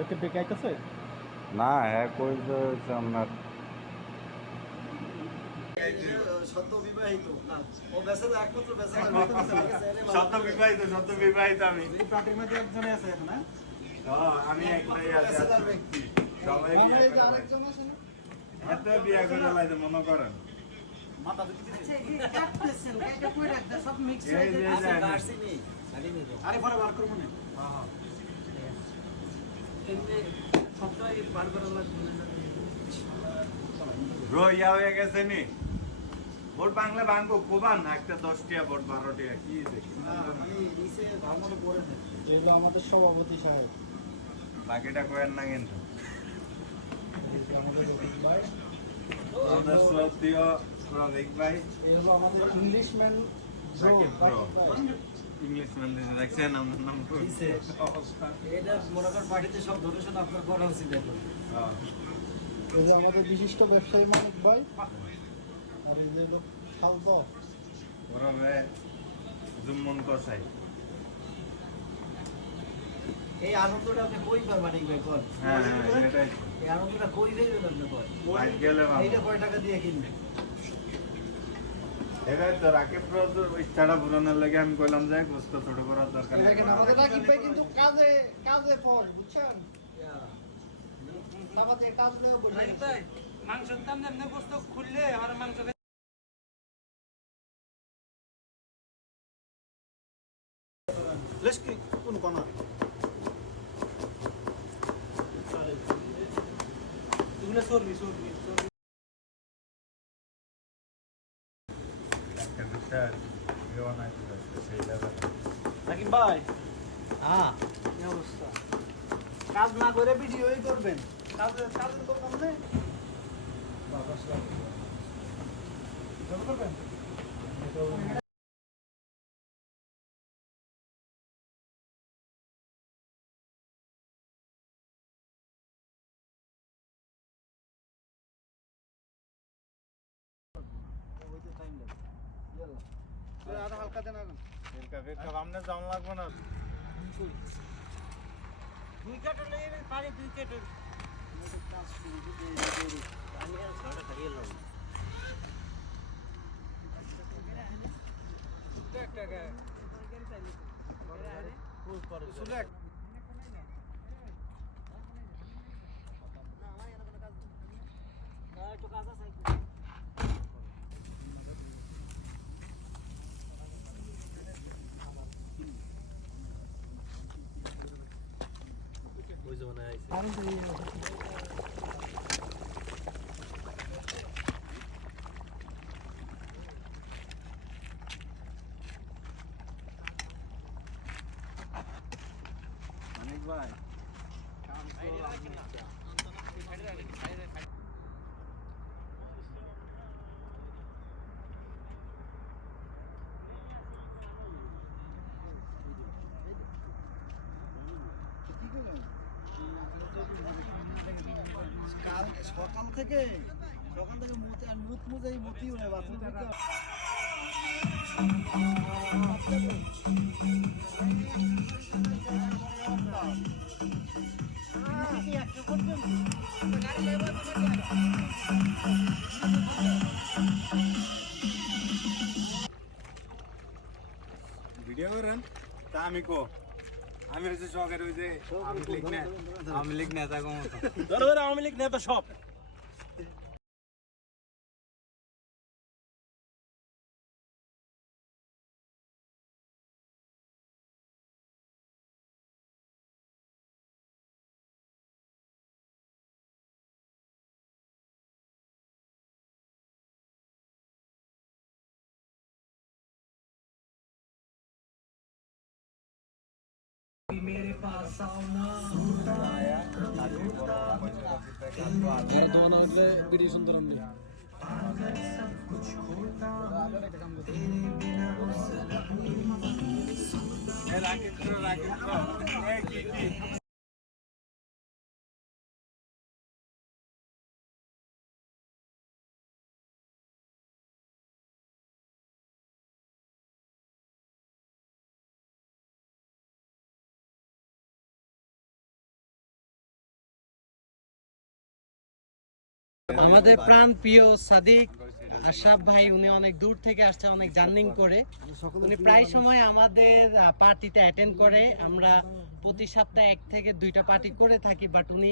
Repeat আইতেছে না হ্যাঁ কই যে আপনার সদ্য বিবাহিত না ও বেসে একমাত্র বেসে সত্য বিবাহিত আমি এই পার্টির মধ্যে একজনই আছে এখন হ্যাঁ আমি একলাই আছি বেসেদার ব্যক্তি সবাই না না এই যে আরেকজন আছে না এত বিয়া করে লাইতে মনে করেন আচ্ছা এই কাটতেছেন কাইটা কই রাখদা সব মিক্স এই হয়ে যে যাচ্ছে যে- কাটছিনি আরে পরে বার করব না হ্যাঁ এমনি সবটাই বার করা লাগবে রইয়া হয়ে গেছে নি ভোট বাংলা ভাঙবো কোবান একটা 10 টিয়া ভোট 12 টিয়া কি দেখি আমি নিচে ভাঙন করে নেব এই হলো আমাদের সভাপতি সাহেব বাকিটা করেন না কিন্তু এই যে আমাদের রফিক ভাই আমাদের শ্রদ্ধেয় প্রবেক ভাই এই হলো আমাদের ইংলিশম্যান ব্রো রাকিব ভাই ইংলিশ ম্যান দিতে দেখছেন আমার নাম নিচে এটা মনে করেন পার্টিতে সব ডোনেশন আপনার করা উচিত দেখো এই যে আমাদের বিশিষ্ট ব্যবসায়ী মানিক ভাই আর এই যে লোক খালতো ওরবে জুম্মন কসাই এই আনন্দটা আপনি কই পারবেন এগুলো কর হ্যাঁ হ্যাঁ এটাই এই আনন্দটা কই যাইবেন আপনি কর বাইক গেলে ভালো এইটা কয় টাকা দিয়ে কিনবেন এটাই তো রাকিব ব্রোর ইচ্ছাটা পূরণের লাগে আমি কইলাম যে গোস্ত ছোট করার দরকার এই দেখেন আমাদের রাকিব ভাই কিন্তু কাজে কাজে ফস বুঝছেন সাবাতে কাজ লয়ে বসে গেছে মাংসের দাম যেমন গোস্ত খুললে আর মাংস লেস কি কোন কোনা এগুলো সরবি সরবি একটা বিষয় ইয়ে বানাইতে হবে, সেইটা রাকিব ভাই হ্যাঁ কি অবস্থা কাজ না করে ভিডিওই করবেন কাজ কাজের তো কম নেই জব করবেন আধা হালকা দেন আগুন ফিরকা আমনে জাম লাগবে না দুই কাটার লেগে পানি দুই কাটার মোটর কাজ শুরু দিতে দেরি আমি আর ছড়া খাইয়ে লও একটা গায় সুলেখ একটু কাজ আছে মানিক ভাই কি করো সকাল থেকে মুতে আর মুত মুজাই মুতিও না বাথরুম ভিডিও করেন তা আমি কো আমি হচ্ছে শখের ওই যে আমি লিখ নেতা কম ধরো ধরো আওয়ামী লীগ নেতা সব আর দোয়ানা উঠলে বিড়ি সুন্দর নেই রাকিব আমাদের প্রাণ প্রিয় সাদিক আশরাফ ভাই, উনি অনেক দূর থেকে আসছে, অনেক জার্নিং করে। উনি প্রায় সময় আমাদের পার্টিতে অ্যাটেন্ড করে। আমরা প্রতি সপ্তাহে 1 থেকে 2টা পার্টি করে থাকি, বাট উনি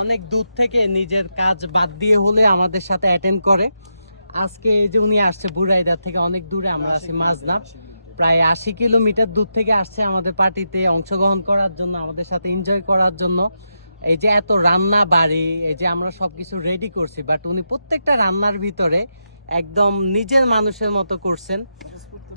অনেক দূর থেকে নিজের কাজ বাদ দিয়ে হলে আমাদের সাথে অ্যাটেন্ড করে। আজকে এই যে উনি আসছে বুড়াইদার থেকে, অনেক দূরে, আমরা আছি মাঝনাপ, প্রায় 80 কিলোমিটার দূর থেকে আসছে আমাদের পার্টিতে অংশগ্রহণ করার জন্য, আমাদের সাথে এনজয় করার জন্য। এই যে এত রান্না বাড়ি, এই যে আমরা সব কিছু রেডি করছি, বাট উনি প্রত্যেকটা রান্নার ভিতরে একদম নিজের মানুষের মতো করছেন।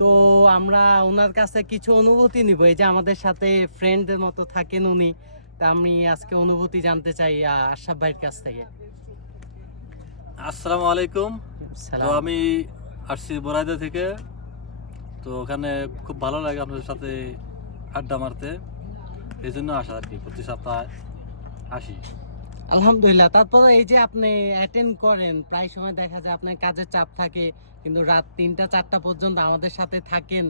তো আমরা ওনার কাছে কিছু অনুভূতি নিব। এই যে আমাদের সাথে ফ্রেন্ডদের মতো থাকেন উনি, তা আমি আজকে অনুভূতি জানতে চাই আশরাফ ভাইয়ের কাছ থেকে। আসসালামু আলাইকুম। সালাম। তো আমি আসছি বরাইদা থেকে। তো ওখানে খুব ভালো লাগে আপনাদের সাথে আড্ডা মারতে, এই জন্য আসা আর কি, প্রতি সপ্তাহে আসি। আলহামদুলিল্লাহ। তারপরে এই যে আপনি অ্যাটেন্ড করেন, প্রায় সময় দেখা যায় আপনার কাজের চাপ থাকে, কিন্তু রাত 3টা-4টা পর্যন্ত আমাদের সাথে থাকেন,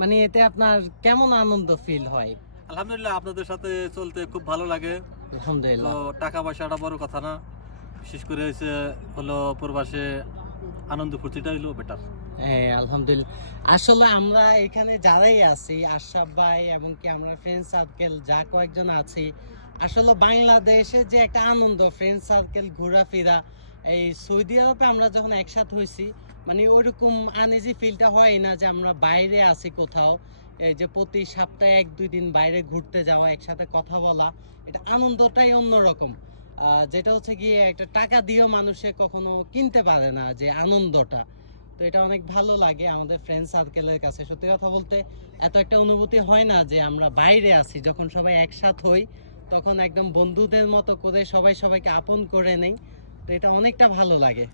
মানে এতে আপনার কেমন আনন্দ ফিল হয়? আলহামদুলিল্লাহ, আপনাদের সাথে চলতে খুব ভালো লাগে। আলহামদুলিল্লাহ। তো টাকা পয়সাটা বড় কথা না, বিশেষ করে হলো প্রবাসে আনন্দ ফুর্তিটা হলো বেটার। হ্যাঁ আলহামদুলিল্লাহ। আসলে আমরা এখানে যারাই আছি, আশরাফ ভাই এবং কি আমরা ফ্রেন্ড সার্কেল যা কয়েকজন আছি, আসলে বাংলাদেশে যে একটা আনন্দ, ফ্রেন্ড সার্কেল ঘোরাফেরা, এই সৌদি আরবে আমরা যখন একসাথে হয়েছি, মানে ওইরকম আনইজি ফিলটা হয় না যে আমরা বাইরে আছি কোথাও। এই যে প্রতি সপ্তাহে 1-2 দিন বাইরে ঘুরতে যাওয়া, একসাথে কথা বলা, এটা আনন্দটাই অন্যরকম। যেটা হচ্ছে গিয়ে একটা টাকা দিয়েও মানুষে কখনো কিনতে পারে না যে আনন্দটা। তো এটা অনেক ভালো লাগে আমাদের ফ্রেন্ড সার্কেলের কাছে। সত্যি কথা বলতে এত একটা অনুভূতি হয় না যে আমরা বাইরে আছি। যখন সবাই একসাথ হই তখন একদম বন্ধুদের মতো করে সবাই সবাইকে আপন করে নেই। তো এটা অনেকটা ভালো লাগে।